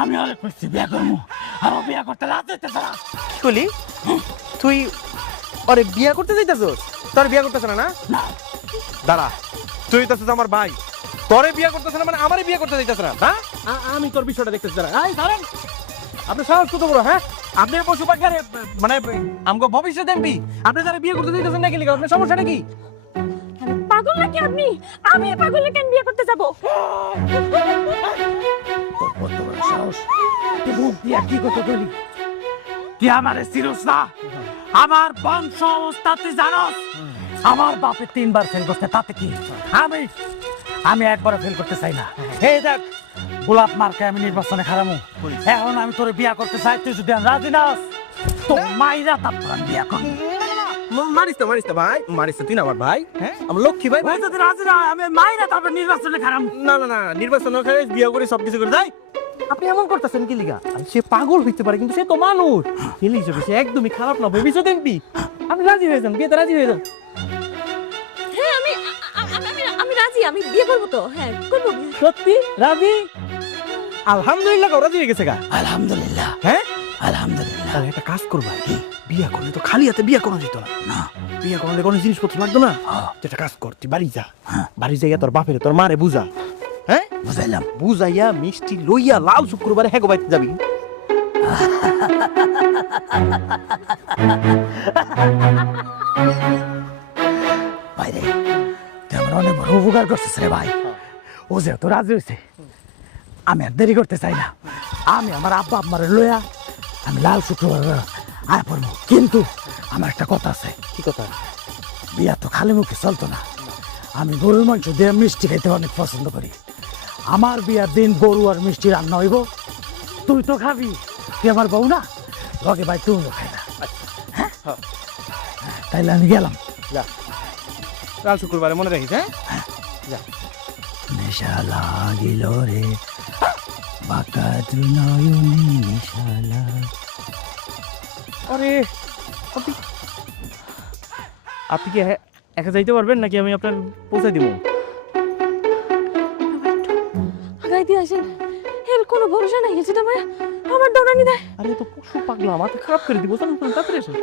আমি অনেক করছি বিয়া করবো, আর ও বিয়া করতে রাজি হইতেছে না। কি করলি তুই? আরে বিয়া করতে যাইতাছস? তোর বিয়া করতেছ না? না না, দাঁড়া, তুই তো আমার ভাই, তোরে বিয়া করতেছ না মানে আমারে বিয়া করতে যাইতাছ না? হ্যাঁ, আমি তোর বিষয়টা দেখতেছি। দাঁড়া, এই দাঁড়ান, আপনি সাহস কত বড়? হ্যাঁ, আপনি পশু পাখি মানে আমগো ভবিষ্যৎ এমপি, আপনি যারা বিয়ে করতে যাইতাছেন না, কি লিখা? আপনার সমস্যাটা কি? পাগল নাকি আপনি? আমি পাগল কেন বিয়ে করতে যাব? তোর কত বড় সাহস, তুই মুখ দিয়া কি কথা বলি? তুই আমারে চিরস না, আমার বংশ অবস্থা তুই জানস। আমার বাপে 3বার ফেল করতে, তাতে কি? আমি একবার ফেল করতে চাই না। এই দেখ, গোলাপ মার্কে আমি নির্বাচনে খারামু। এখন আমি তোরে বিয়া করতে চাই, তুই যদি আমি রাজি না হস, তো মাইরা তারপর আমি বিয়া করবো। মারিস তো ভাই, মারিস তো, তুই না আমার ভাই। হ্যাঁ, আমার লক্ষ্মী ভাই। ওই যদি রাজি না হয়, আমি মাইরা তারপর নির্বাচনে খারামু। না না না, নির্বাচন করে বিয়ে করে সবকিছু করে যাই। আপনি এমন করতেছেন কি লিগা? সে পাগল হইতে পারে কিন্তু সে তো মানুষ। ছেলে হিসেবে সে একদমই খারাপ না, ভবিষ্যৎ এমপি। আপনি রাজি হয়ে যান, বিয়েতে রাজি হয়ে যান। হ্যাঁ, আমি রাজি, আমি বিয়ে করব তো। হ্যাঁ, করব। সত্যি রাজি? আলহামদুলিল্লাহ, রাজি হয়ে গেছে গা। আলহামদুলিল্লাহ। হ্যাঁ, আলহামদুলিল্লাহ। তাহলে একটা কাজ করবা, কি বিয়া করলে তো খালি হাতে বিয়া করা যেত না। না, বিয়া করলে কোনো জিনিসপত্র লাগতো না। তুই একটা কাজ কর, তুই বাড়ি যা, বাড়ি যাইয়া তোর বাপের তোর মারে বুঝা। হ্যাঁ, বুঝাইলাম। বুঝাইয়া মিষ্টি লইয়া লাল শুক্রবারে হ্যাঁ বাইতে যাবি। ভাই রে, তুই আমার অনেক বড় উপকার করছিস রে ভাই। ও যেহেতু রাজি হয়েছে, আমি আর দেরি করতে চাই না। আমি আমার আব্বা আম্মারে লইয়া আমি লাল শুক্রবার আয় পড়বো। কিন্তু আমার একটা কথা আছে। কি কথা? বিয়া তো খালি মুখে চলতো না। আমি গরুর মাংস দিয়ে মিষ্টি খাইতে অনেক পছন্দ করি। আমার বিয়ার দিন গরু আর মিষ্টি রান্না হইব, তুই তো খাবি, তুই আমার বউ না, লগে ভাই তুমিও খাই না। হ্যাঁ, তাইলে আমি গেলাম। যা, লাল শুক্রবারে মনে রাখিস। হ্যাঁ, যা। নেশা লাগিল রে, বাঁকা তুই নয়নি নেশালা। আরে আপনি কি একা যাইতে পারবেন নাকি আমি আপনার পৌঁছে দিব? আগাই দিয়ে আসেন। এর কোনো ভরসা নাই, যেটা আমার দৌড়ানি দেয়। আরে তো পশু পাগলা, মাথা খারাপ করে দিব। তাড়াতাড়ি আসেন।